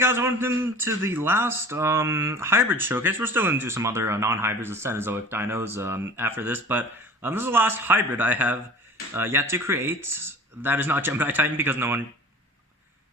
guys, welcome to the last hybrid showcase. We're still going to do some other non-hybrids and Cenozoic dinos after this, but this is the last hybrid I have yet to create. That is not Gemini Titan because no one...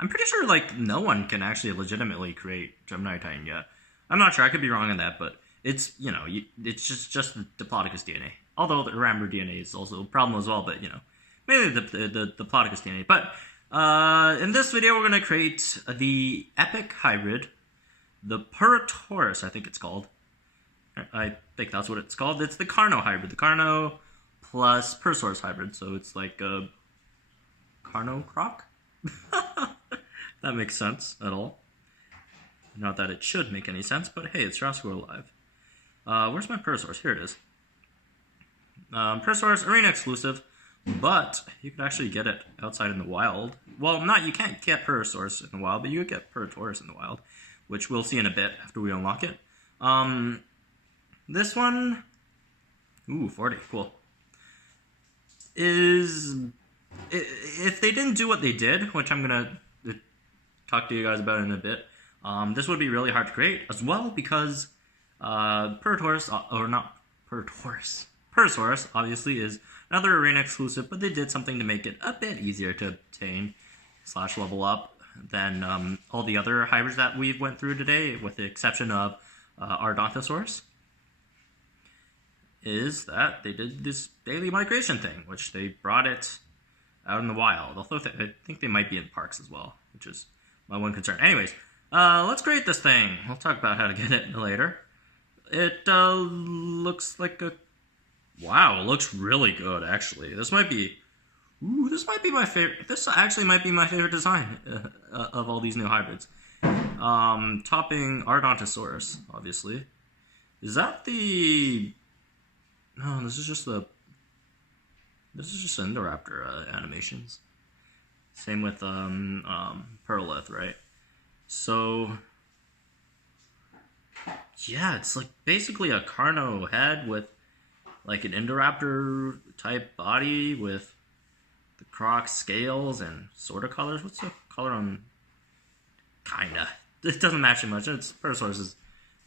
I'm pretty sure like no one can actually legitimately create Gemini Titan yet. I'm not sure, I could be wrong on that, but it's, you know, it's just the Diplodocus DNA. Although the Rammer DNA is also a problem as well, but, you know, mainly the Diplodocus DNA. But in this video, we're going to create the Epic Hybrid, the Purutaurus, I think it's called. I think that's what it's called. It's the CARNO Hybrid, the CARNO plus Purrusaurus Hybrid. So it's like a CARNO croc? That makes sense at all. Not that it should make any sense, but hey, it's Jurassic World Alive. Where's my Purrusaurus? Here it is. Purrusaurus, arena exclusive, but you could actually get it outside in the wild. Well, you can't get Purrusaurus in the wild, but you could get Purutaurus in the wild, which we'll see in a bit after we unlock it. This one, ooh, 40, cool. If they didn't do what they did, which I'm gonna talk to you guys about in a bit, this would be really hard to create as well because Purutaurus, or not Purutaurus, Purrusaurus obviously is another arena exclusive, but they did something to make it a bit easier to obtain / level up than all the other hybrids that we've went through today, with the exception of Ardontosaurus. Is that they did this daily migration thing, which they brought it out in the wild. Although I think they might be in parks as well, which is my one concern. Anyways, let's create this thing. We'll talk about how to get it later. It looks like a... Wow, it looks really good, actually. This might be my favorite. This actually might be my favorite design of all these new hybrids. Topping Ardontosaurus, obviously. Is that the... No, this is just Indoraptor animations. Same with Perlith, right? So yeah, it's like basically a Carno head with like an Indoraptor type body with the croc scales and sort of colors. What's the color on? Kinda. It doesn't match too much. It's Purrusaurus is a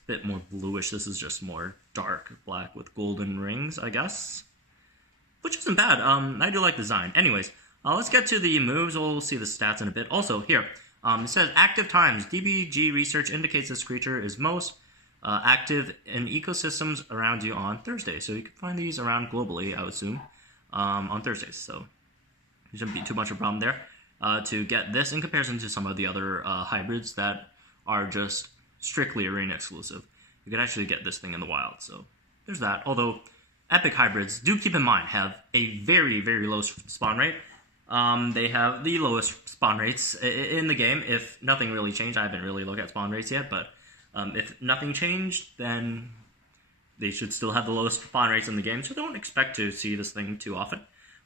bit more bluish. This is just more dark black with golden rings, I guess. Which isn't bad. I do like the design. Anyways, let's get to the moves. We'll see the stats in a bit. Also, here, it says active times. DBG research indicates this creature is most active in ecosystems around you on Thursday. So you can find these around globally, I would assume, on Thursdays. So there shouldn't be too much of a problem there to get this in comparison to some of the other hybrids that are just strictly arena exclusive. You could actually get this thing in the wild. So there's that. Although Epic hybrids, do keep in mind, have a very, very low spawn rate. They have the lowest spawn rates in the game. If nothing really changed, I haven't really looked at spawn rates yet, but if nothing changed, then they should still have the lowest spawn rates in the game, so don't expect to see this thing too often.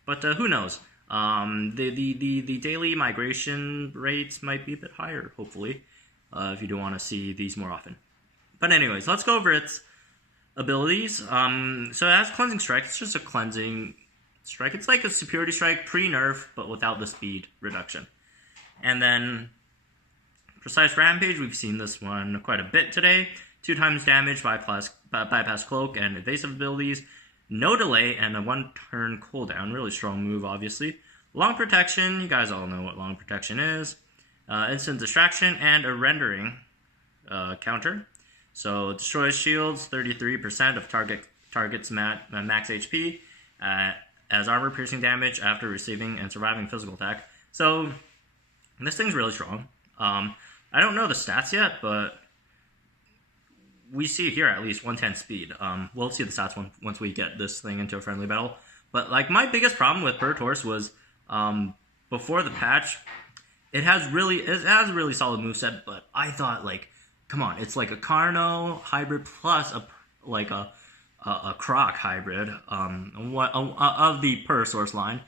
But who knows? The daily migration rates might be a bit higher, hopefully, if you do want to see these more often. But anyways, let's go over its abilities. So it has Cleansing Strike. It's just a cleansing strike. It's like a Superiority Strike pre-nerf, but without the speed reduction. And then Precise Rampage. We've seen this one quite a bit today. 2 times damage, bypass cloak, and evasive abilities. No delay, and a 1-turn cooldown. Really strong move, obviously. Long Protection. You guys all know what Long Protection is. Instant Distraction, and a Rendering counter. So it destroys shields, 33% of target's max HP, as armor-piercing damage after receiving and surviving physical attack. So this thing's really strong. I don't know the stats yet, but we see here at least 110 speed. We'll see the stats once we get this thing into a friendly battle. But like my biggest problem with Purutaurus was before the patch, it has a really solid moveset, but I thought like, come on, it's like a Carno hybrid plus a Croc hybrid of the Purrusaurus line,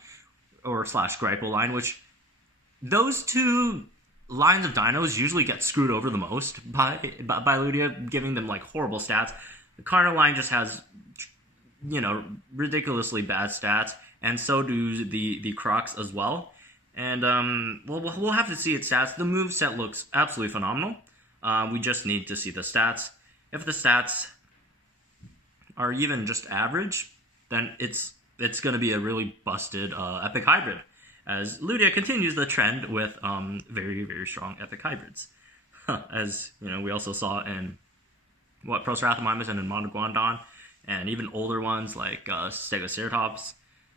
or / Gripple line, which those two lines of dinos usually get screwed over the most by Ludia, giving them like horrible stats. The Carno line just has, you know, ridiculously bad stats, and so do the Crocs as well. And we'll have to see its stats. The moveset looks absolutely phenomenal. We just need to see the stats. If the stats are even just average, then it's going to be a really busted Epic Hybrid, as Ludia continues the trend with very, very strong Epic Hybrids. As, you know, we also saw in, Proceratomimus and in Monoguandon, and even older ones like Stegoceratops,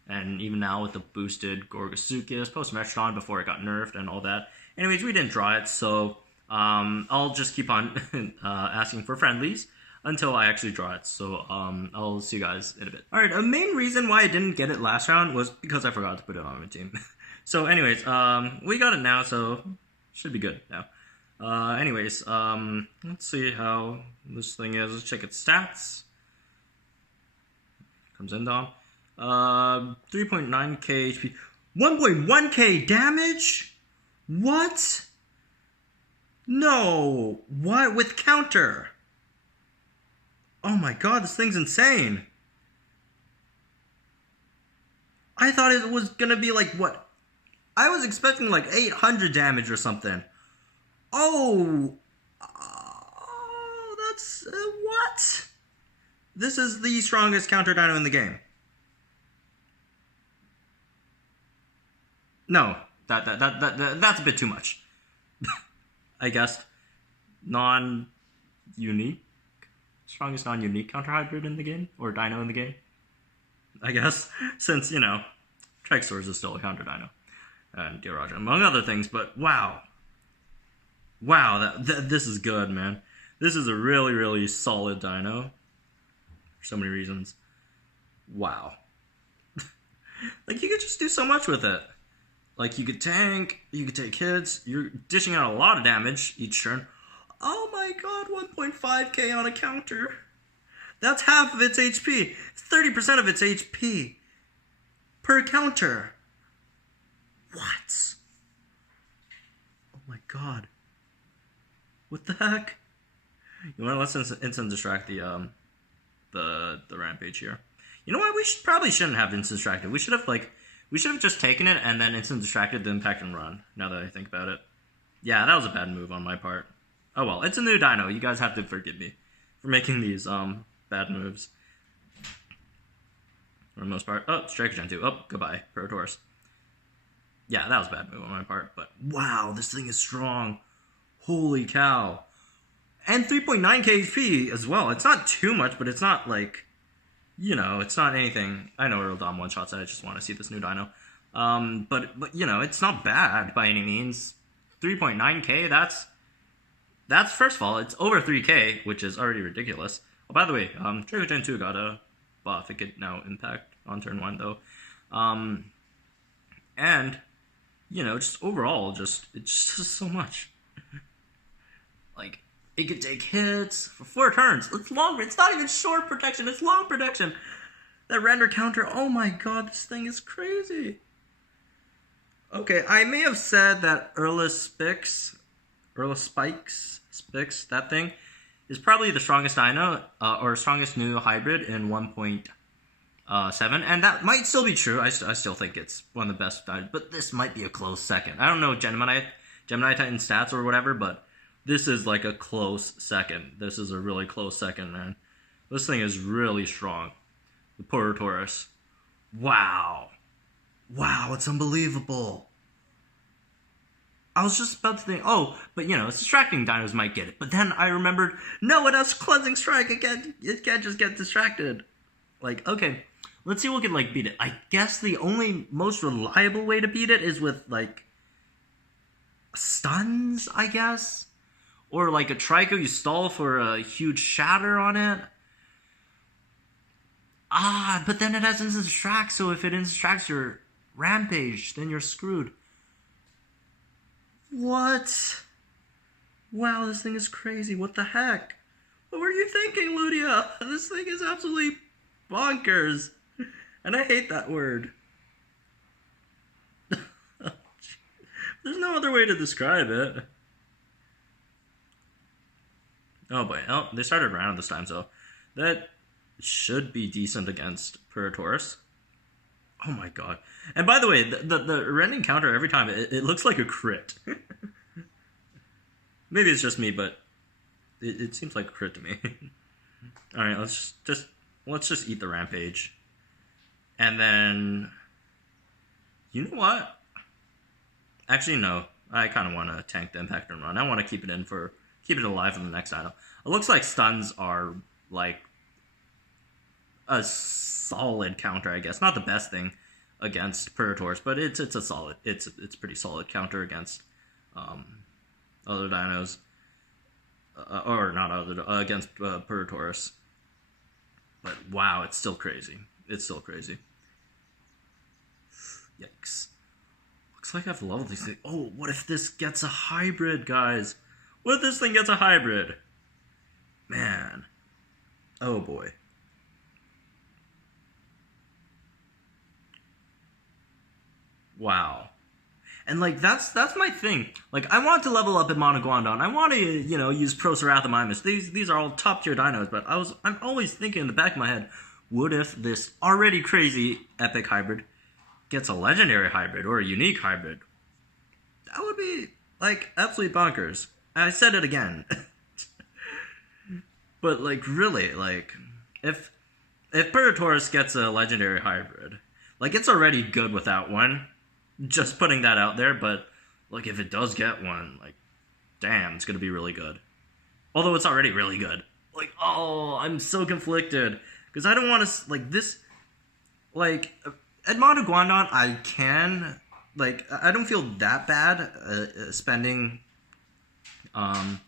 and even now with the boosted Gorgosuchus, Post-Metrodon before it got nerfed and all that. Anyways, we didn't draw it, so I'll just keep on asking for friendlies until I actually draw it. So I'll see you guys in a bit. Alright, a main reason why I didn't get it last round was because I forgot to put it on my team. So anyways, we got it now, so should be good now. Let's see how this thing is. Let's check its stats. Comes in, Dom. 3.9k HP. 1.1k damage? What? No. What? With counter? Oh my god, this thing's insane. I thought it was gonna be like, what? I was expecting like 800 damage or something. Oh, that's, what? This is the strongest counter dino in the game. No, that's a bit too much. I guess. Non-unique? Strongest non-unique counter hybrid in the game? Or dino in the game? I guess. Since, you know, Trigosaurus is still a counter dino. And Diaraja, among other things, but wow. Wow, this is good, man. This is a really, really solid dino. For so many reasons. Wow. Like, you could just do so much with it. Like, you could tank, you could take hits, you're dishing out a lot of damage each turn. Oh my god, 1.5k on a counter. That's half of its HP. 30% of its HP. Per counter. What? Oh my god. What the heck? You want to let's instant distract the Rampage here. You know what? We probably shouldn't have instant distracted. We should have just taken it and then instant distracted the impact and run. Now that I think about it, yeah, that was a bad move on my part. Oh well, it's a new dino. You guys have to forgive me for making these bad moves. For the most part. Oh, Striker Gen 2. Oh, goodbye, Purutaurus. Yeah, that was a bad move on my part. But wow, this thing is strong. Holy cow. And 3.9k HP as well. It's not too much, but it's not like, you know, it's not anything. I know Earl Dom one-shots, I just want to see this new dino. But you know, it's not bad by any means. 3.9k, that's first of all, it's over 3k, which is already ridiculous. Oh, by the way, Draco Gen 2 got a buff. It could now impact on turn 1, though. And, you know, just overall, it's just so much. Like, it could take hits for 4 turns. It's long. It's not even short protection. It's long protection. That render counter. Oh my god, this thing is crazy. Okay, I may have said that Erlis Spix, that thing, is probably the strongest dino, or strongest new hybrid in 1.7, and that might still be true. I still think it's one of the best dinos, but this might be a close second. I don't know Gemini Titan stats or whatever, but this is like a close second. This is a really close second, man. This thing is really strong. The Purutaurus. Wow. Wow, it's unbelievable. I was just about to think, oh, but you know, distracting dinos might get it. But then I remembered, no, it has Cleansing Strike. It can't just get distracted. Like, okay, let's see what can, like, beat it. I guess the only most reliable way to beat it is with, like, stuns, I guess? Or, like, a Trico, you stall for a huge shatter on it. Ah, but then it has instant distract, so if it instant distracts your Rampage, then you're screwed. What? Wow, this thing is crazy. What the heck? What were you thinking, Ludia? This thing is absolutely bonkers. And I hate that word. There's no other way to describe it. Oh boy, oh, they started round this time, so that should be decent against Purutaurus. Oh my god. And by the way, the rending counter every time, it looks like a crit. Maybe it's just me, but it seems like a crit to me. Alright, let's just eat the Rampage. And then, you know what? Actually, no. I kind of want to tank the Impact and Run. I want to keep it alive for the next idol. It looks like stuns are like a solid counter, I guess. Not the best thing against Purutaurus, but it's a solid, it's pretty solid counter against other dinos, or not other, against Purutaurus. But wow, it's still crazy. It's still crazy. Yikes. Looks like I've leveled these things. Oh, what if this gets a hybrid, guys? What if this thing gets a hybrid? Man. Oh boy. Wow. And like that's my thing. Like I want to level up in Monoguandon. I want to, you know, use Procerathomimus. These are all top tier dinos, but I'm always thinking in the back of my head, what if this already crazy epic hybrid gets a legendary hybrid or a unique hybrid? That would be like absolutely bonkers. I said it again. But like really, like if Purutaurus gets a legendary hybrid, like it's already good without one. Just putting that out there, but like if it does get one, like damn, it's gonna be really good. Although it's already really good. Like, oh, I'm so conflicted because I don't want to like this. Like at Monoguandon, I can like I don't feel that bad spending a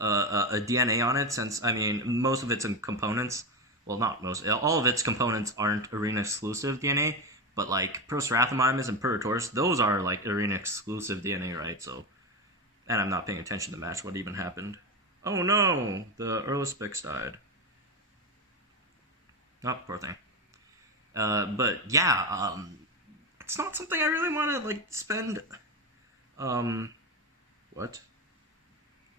DNA on it, since I mean most of its components. Well, not most. All of its components aren't arena exclusive DNA. But like Procerathomimus and Purutaurus, those are like arena exclusive DNA, right? So, and I'm not paying attention to the match. What even happened? Oh no, the Erlispix died. Oh, poor thing. But yeah, it's not something I really want to like spend. What?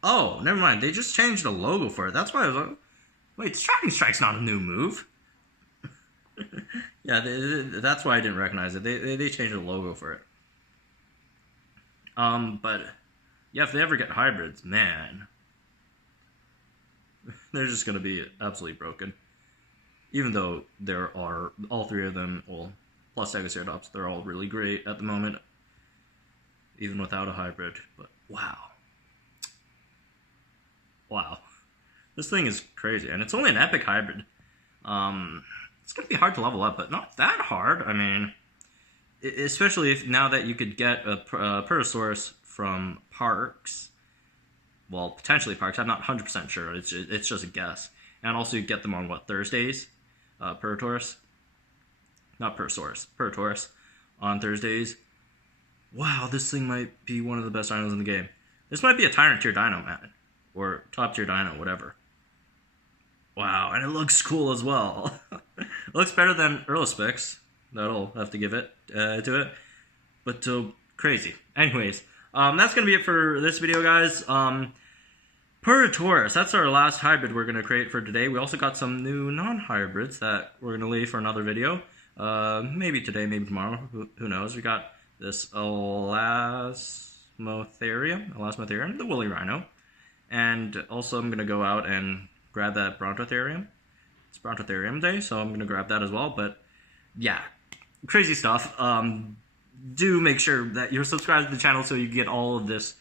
Oh, never mind. They just changed the logo for it. That's why I was like, wait, Striking Strike's not a new move. Yeah, that's why I didn't recognize it. They changed the logo for it. But yeah, if they ever get hybrids, man, they're just gonna be absolutely broken. Even though there are all three of them, well, plus Stegoceratops, they're all really great at the moment, even without a hybrid. But wow, this thing is crazy, and it's only an epic hybrid. It's going to be hard to level up, but not that hard. I mean, especially if now that you could get a Purrusaurus from Parks. Well, potentially Parks. I'm not 100% sure. It's just a guess. And also you get them on, what, Thursdays? Purutaurus? Not Purrusaurus. Purutaurus on Thursdays. Wow, this thing might be one of the best dinos in the game. This might be a Tyrant tier dino, man. Or top tier dino, whatever. Wow, and it looks cool as well. It looks better than Erlispix. That'll have to give it to it. But crazy. Anyways, that's going to be it for this video, guys. Purutaurus, that's our last hybrid we're going to create for today. We also got some new non-hybrids that we're going to leave for another video. Maybe today, maybe tomorrow. Who knows? We got this Elasmotherium, the woolly rhino. And also I'm going to go out and grab that Brontotherium. It's Brontotherium day, so I'm going to grab that as well. But yeah, crazy stuff. Do make sure that you're subscribed to the channel so you get all of this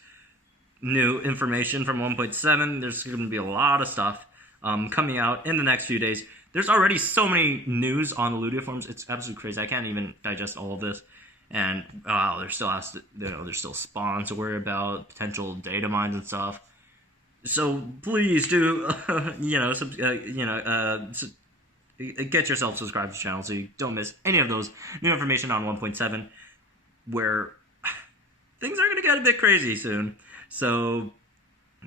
new information from 1.7. There's going to be a lot of stuff coming out in the next few days. There's already so many news on the Ludia forums. It's absolutely crazy. I can't even digest all of this. And there's still spawns to worry about, potential data mines and stuff. So please do, get yourself subscribed to the channel so you don't miss any of those new information on 1.7, where things are going to get a bit crazy soon. So,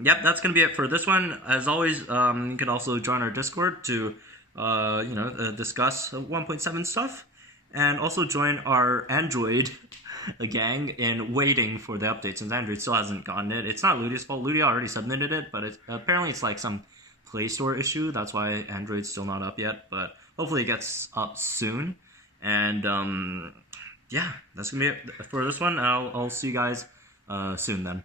yep, that's going to be it for this one. As always, you can also join our Discord to, discuss 1.7 stuff, and also join our Android gang in waiting for the update, since Android still hasn't gotten it. It's not Ludia's fault. Ludia already submitted it, but apparently it's like some Play Store issue. That's why Android's still not up yet, but hopefully it gets up soon. And yeah, that's gonna be it for this one. I'll see you guys soon then.